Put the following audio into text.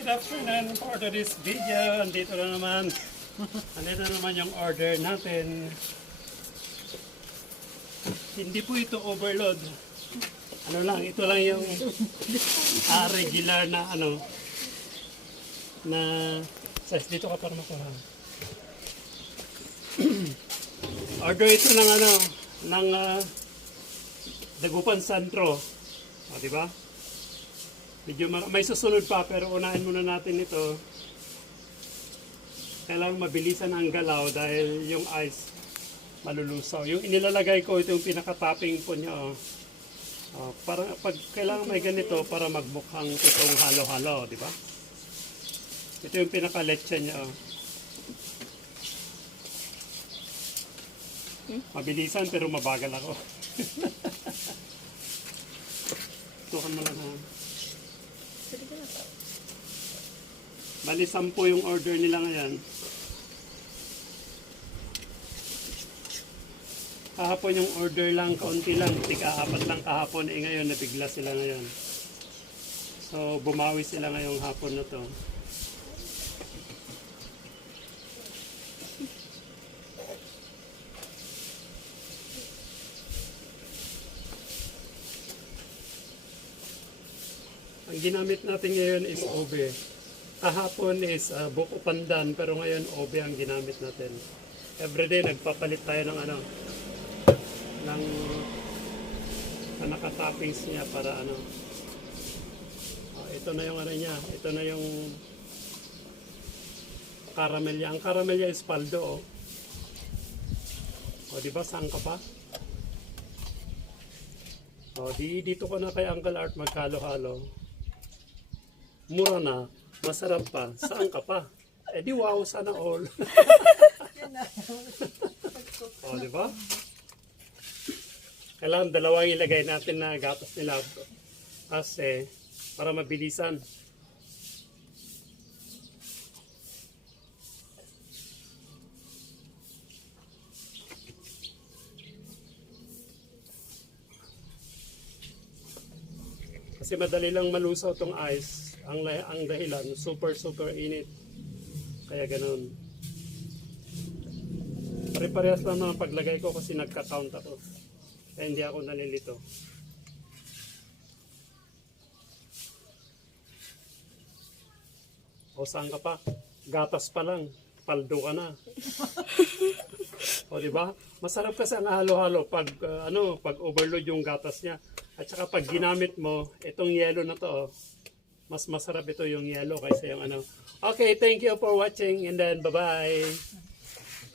Good afternoon for today's video. Andito na naman. Andito na naman yung order natin. Hindi po ito overload. Ano lang, ito lang yung regular na na size. Dito ka para makuha. Order ito ng ng Dagupan Santro. O, diba? Medyo may susunod pa pero unahin muna natin ito. Kailangan mabilisan ang galaw dahil yung ice malulusaw. Yung inilalagay ko, ito yung pinaka-topping po niya. Para, pag kailangan may ganito para magmukhang itong halo-halo, di ba? Ito yung pinaka-leche niya. Mabilisan pero mabagal ako. Tukan mo lang ha. Bali 10 yung order nila ngayon. Kahapon yung order lang, kaunti lang. Tig-apat lang kahapon. Ngayon nabigla sila ngayon. So bumawi sila ngayong hapon na to. Ang ginamit natin ngayon is obe. Kahapon is buko pandan, pero ngayon obe ang ginamit natin. Everyday nagpapalit tayo ng ng naka-toppings niya para ito na yung niya, ito na yung caramel niya. Ang caramel niya is paldo. O di ba saan ka pa? O dito ko na kay Uncle Art magkalo-halo. Mura na, masarap pa. Saan ka pa? Eh di wow, sana all. O, di ba? Kailangan dalawang ilagay natin na gatas nila. Kasi, para mabilisan. Kasi madali lang malusaw tong ice. Ang dahilan, super init. Kaya ganun. Pare-parehas lang naman paglagay ko kasi nagka-count ako. Kaya hindi ako nalilito. O saan ka pa? Gatas pa lang. Paldo ka na. O diba? Masarap kasi ang halo-halo pag pag overload yung gatas niya. At saka pag ginamit mo itong yelo na to, mas masarap ito yung yellow kaysa yung Okay, thank you for watching and then bye-bye.